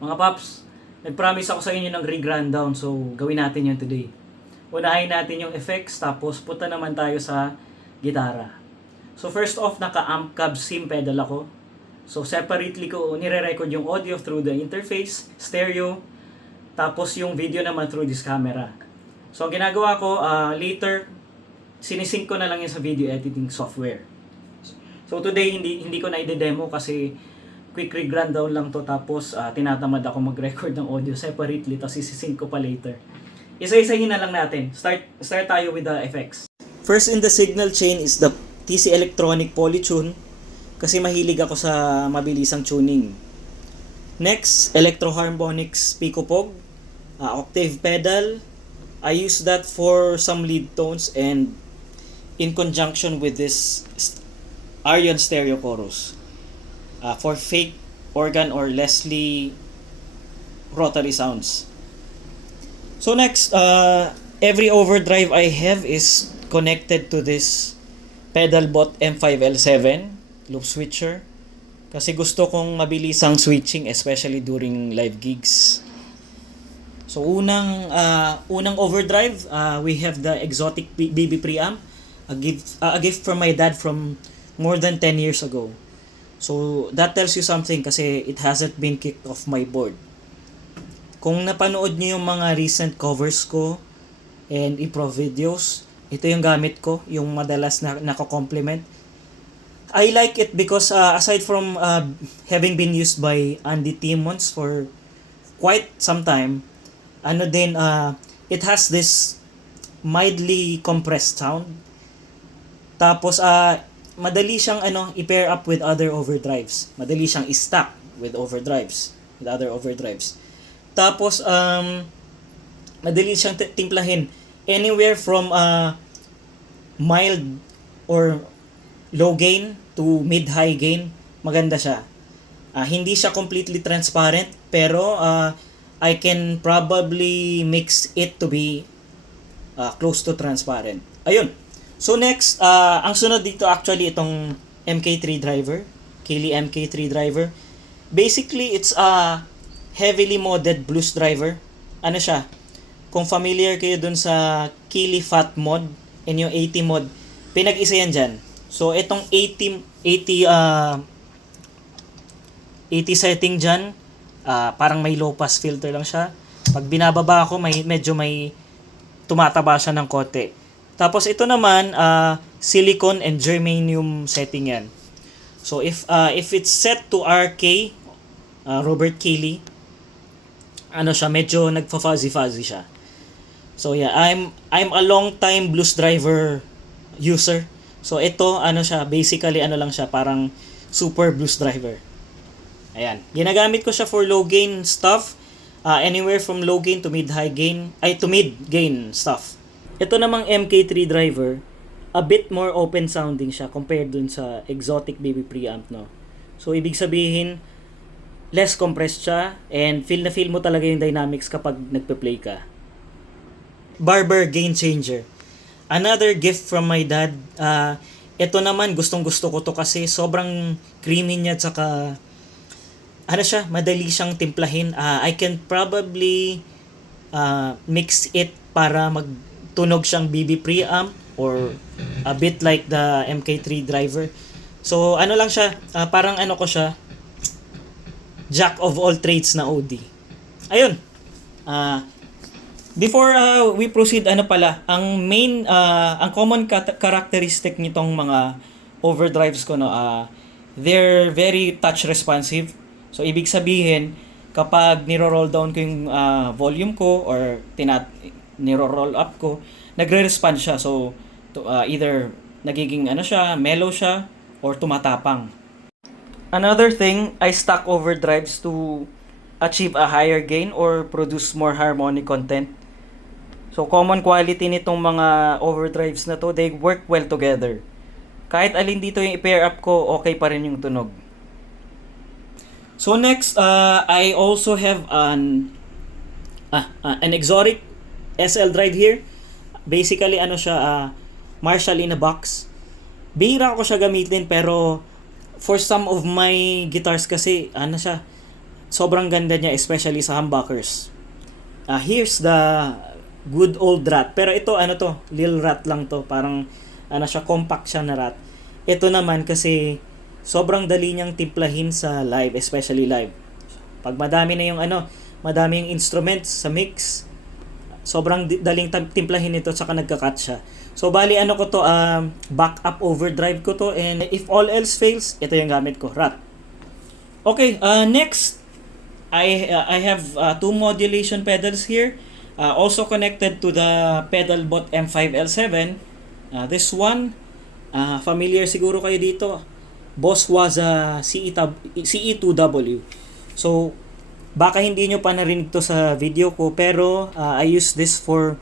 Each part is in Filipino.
Mga Paps, nag-promise ako sa inyo ng rig rundown, so gawin natin yun today. Unahin natin yung effects, tapos punta naman tayo sa gitara. So first off, naka-amp cab sim pedal ako. So separately ko nire-record yung audio through the interface, stereo, tapos yung video naman through this camera. So ang ginagawa ko, later, sinisync ko na lang yun sa video editing software. So today, hindi ko na i-demo kasi quick rig rundown lang to, tapos tinatamad ako mag-record ng audio separately, tapos isisync ko pa later. Isa-isahin na lang natin. Start tayo with the effects. First in the signal chain is the TC Electronic Polytune kasi mahilig ako sa mabilisang tuning. Next, Electro Harmonics Pico Pog, octave pedal. I use that for some lead tones and in conjunction with this Arion Stereo Chorus. For fake organ or Leslie rotary sounds. So next, every overdrive I have is connected to this Pedalbot M5L7 loop switcher kasi gusto kong mabilisang switching, especially during live gigs. So unang overdrive, we have the exotic BB preamp, a gift from my dad from more than 10 years ago. So, that tells you something kasi it hasn't been kicked off my board. Kung napanood niyo yung mga recent covers ko and improv videos, ito yung gamit ko, yung madalas na nako-complement. I like it because aside from having been used by Andy Timmons for quite some time, it has this mildly compressed sound. Tapos, madali siyang i-pair up with other overdrives. Madali siyang i-stack with other overdrives. Tapos madali siyang timplahin anywhere from mild or low gain to mid-high gain. Maganda siya. Hindi siya completely transparent, pero I can probably mix it to be close to transparent. Ayun. So next, ang sunod dito actually itong MK3 driver, Keeley MK3 driver. Basically, it's a heavily modded blues driver. Ano siya? Kung familiar kayo dun sa Keeley Fat mod and yung 80 mod, pinag-isa yan dyan. So itong 80 setting dyan, parang may low pass filter lang siya. Pag binababa ako, medyo may tumataba siya ng konti. Tapos ito naman, silicone and germanium setting yan. So if it's set to RK, Robert Keeley, medyo nagfa-fuzzy siya. So yeah, I'm a long time blues driver user. So ito, basically lang siya, parang super blues driver. Ayan, ginagamit ko siya for low gain stuff, anywhere from low gain to mid gain stuff. Ito namang MK3 driver, a bit more open sounding siya compared dun sa exotic BB preamp, no? So, ibig sabihin, less compressed siya and feel mo talaga yung dynamics kapag nagpe-play ka. Barber gain changer. Another gift from my dad. Ito naman, gustong-gusto ko to kasi sobrang creamy niya at saka madali siyang timplahin. I can probably mix it para tunog siyang BB preamp or a bit like the MK3 driver. So lang siya, parang ko siya, jack of all trades na OD. Ayun. Before we proceed, ang main ang common characteristic nitong mga overdrives ko, they're very touch responsive. So ibig sabihin, kapag niro-roll down ko yung volume ko or niro-roll up ko, nagre-respond siya. So, either nagiging mellow siya, or tumatapang. Another thing, I stack overdrives to achieve a higher gain or produce more harmonic content. So, common quality nitong mga overdrives na to, they work well together. Kahit alin dito yung i-pair up ko, okay pa rin yung tunog. So, next, I also have an exotic SL drive here. Basically, Marshall in a box. Bihira ko siya gamitin, pero for some of my guitars kasi, sobrang ganda niya, especially sa humbuckers. Here's the good old Rat. Pero ito, ano to, Lil Rat lang to. Parang, ano siya, compact siya na Rat. Ito naman kasi, sobrang dali niyang timplahin sa live, especially live. Pag madami na yung madami yung instruments sa mix, sobrang daling timplahin ito, saka nagka-cut siya. So, bali, ano ko to, backup overdrive ko to, and if all else fails, ito yung gamit ko, Rat. Okay, next, I have two modulation pedals here, also connected to the Pedalbot M5L7. This one, familiar siguro kayo dito. Boss was a CE2W. So, baka hindi nyo pa narinig to sa video ko, pero I use this for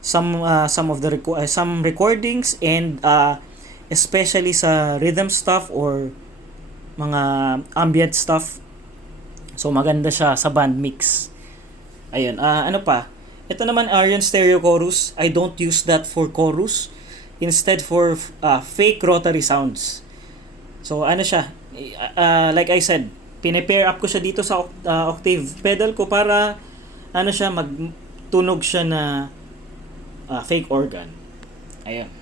some of the some recordings, and especially sa rhythm stuff or mga ambient stuff. So, maganda siya sa band mix. Ayun, ano pa? Ito naman, Arion Stereo Chorus. I don't use that for chorus. Instead for fake rotary sounds. So, ano siya? Like I said, pine-pair up ko siya dito sa octave pedal ko para ano siya, magtunog siya na fake organ. Ayun.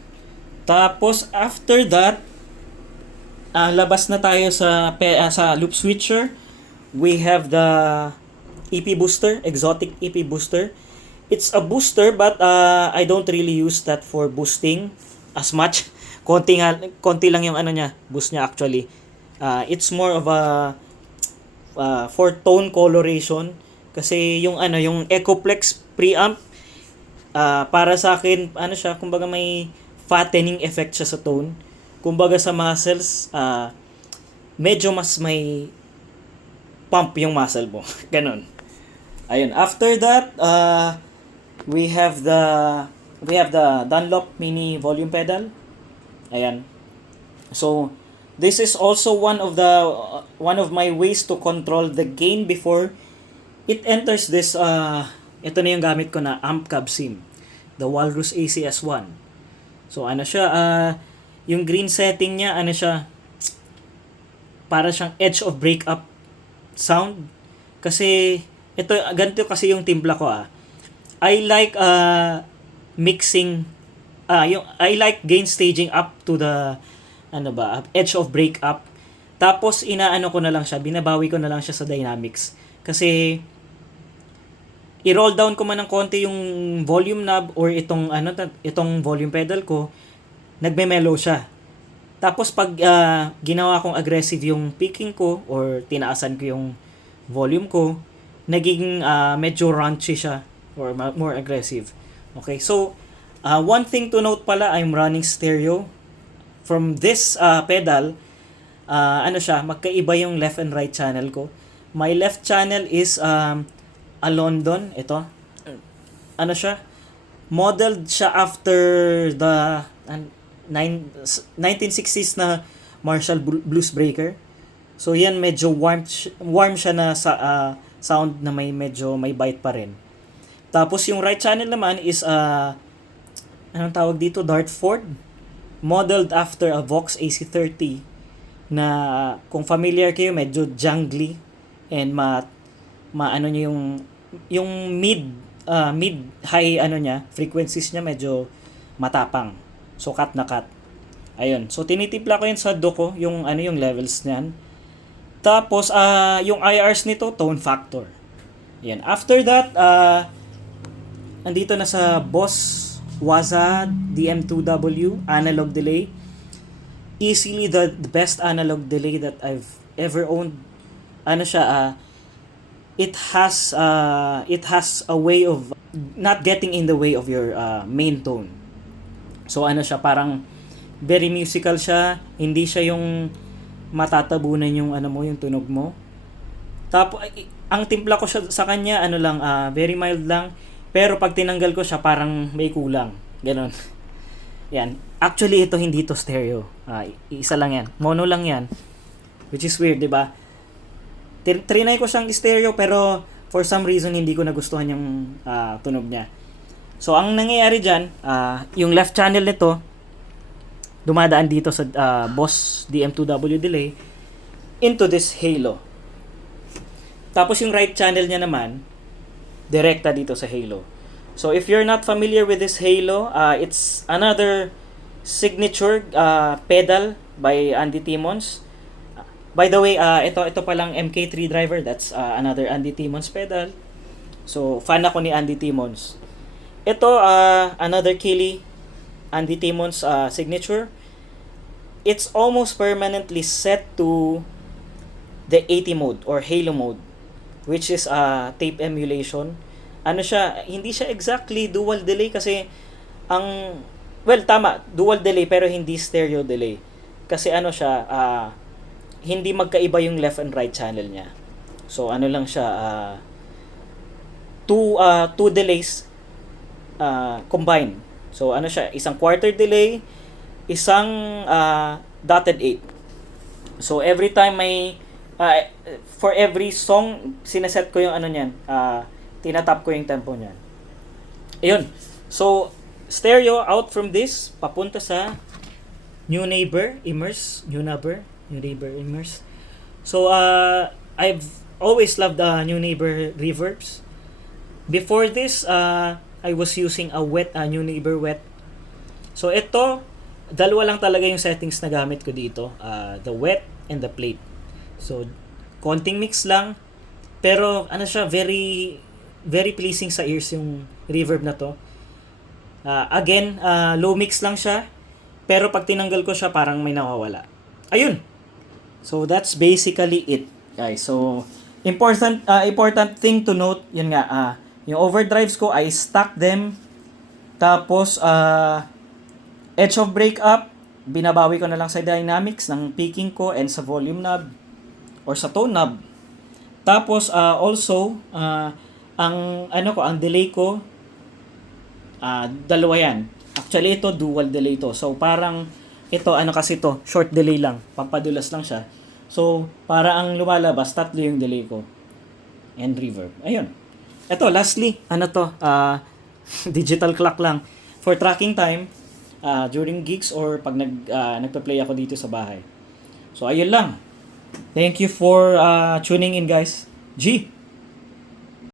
Tapos, after that, labas na tayo sa loop switcher. We have the EP booster, exotic EP booster. It's a booster, but I don't really use that for boosting as much. Konti lang yung boost niya actually. It's more of a for tone coloration, kasi yung Echoplex preamp, para sa akin siya, kumbaga may fattening effect siya sa tone. Kumbaga sa muscles, medyo mas may pump yung muscle mo. Ganon. Ayun. After that, we have the Dunlop mini volume pedal. Ayan. So, this is also one of my ways to control the gain before it enters this ito na yung gamit ko na amp cab sim, the Walrus ACS1. So, siya, yung green setting niya, siya, para siyang edge of breakup sound. Kasi ganito kasi yung timpla ko. I like mixing, I like gain staging up to the edge of breakup. Tapos ko na lang siya, binabawi ko na lang siya sa dynamics. Kasi i-roll down ko man ng konti yung volume knob or itong volume pedal ko, nagme-mellow siya. Tapos pag ginawa kong aggressive yung picking ko or tinaasan ko yung volume ko, naging medyo raunchy siya or more aggressive. Okay, so one thing to note pala, I'm running stereo. From this pedal, siya, magkaiba yung left and right channel ko. My left channel is a London, ito. Siya, modeled siya after the 1960s na Marshall Blues Breaker. So yan, medyo warm siya na sa sound na medyo may bite pa rin. Tapos yung right channel naman is anong tawag dito, Dartford, modeled after a Vox AC30 na kung familiar kayo, medyo jungly and niya yung mid high frequencies niya medyo matapang. So, cut na cut. Ayun. So, tinitipla ko yun sa do ko, yung levels niyan. Tapos, yung IRs nito, tone factor. Yan. After that, andito na sa Boss Waza DM2W analog delay. Easily the best analog delay that I've ever owned. It has a way of not getting in the way of your main tone. So siya, parang very musical siya, hindi siya yung matatabunan yung yung tunog mo. Tapos ang timpla ko siya sa kanya very mild lang, pero pag tinanggal ko siya parang may kulang. Ganon. Yan. Actually ito hindi to stereo. Isa lang yan. Mono lang yan. Which is weird, 'di ba? Trinay ko siyang stereo pero for some reason hindi ko nagustuhan yung tunog niya. So, ang nangyayari dyan, yung left channel nito, dumadaan dito sa Boss DM2W delay into this halo. Tapos yung right channel niya naman, direkta dito sa halo. So if you're not familiar with this halo, it's another signature pedal by Andy Timmons. By the way, ito palang MK3 driver, that's another Andy Timmons pedal. So fan ako ni Andy Timmons. Ito another Kili Andy Timmons signature. It's almost permanently set to the 80 mode or halo mode, which is tape emulation. Ano siya, hindi siya exactly dual delay kasi tama, dual delay pero hindi stereo delay. Kasi ano siya, hindi magkaiba yung left and right channel niya. So ano lang siya, two delays combined. So ano siya, isang quarter delay, isang dotted 8. So every time may for every song sineset ko yung ano niyan, tinatap ko yung tempo niyan. Ayun. So stereo out from this papunta sa New Neighbor Immerse. So I've always loved New Neighbor reverbs. Before this, I was using a New Neighbor wet. So ito, dalawa lang talaga yung settings na gamit ko dito, the wet and the plate. So konting mix lang, pero ano siya, very very pleasing sa ears yung reverb na to. Again, low mix lang siya, pero pag tinanggal ko siya parang may nawawala. Ayun. So that's basically it, guys. So important thing to note, yun nga, yung overdrives ko, I stack them. Tapos edge of breakup, binabawi ko na lang sa dynamics ng picking ko and sa volume knob or sa tone knob. Tapos also ang delay ko, dalawa yan. Actually ito dual delay to. So parang ito kasi to, short delay lang, pampadulas lang siya. So para ang lumalabas tatlo yung delay ko and reverb. Ayun. Ito lastly, digital clock lang for tracking time during gigs or pag nagpa-play ako dito sa bahay. So ayun lang. Thank you for tuning in, guys. G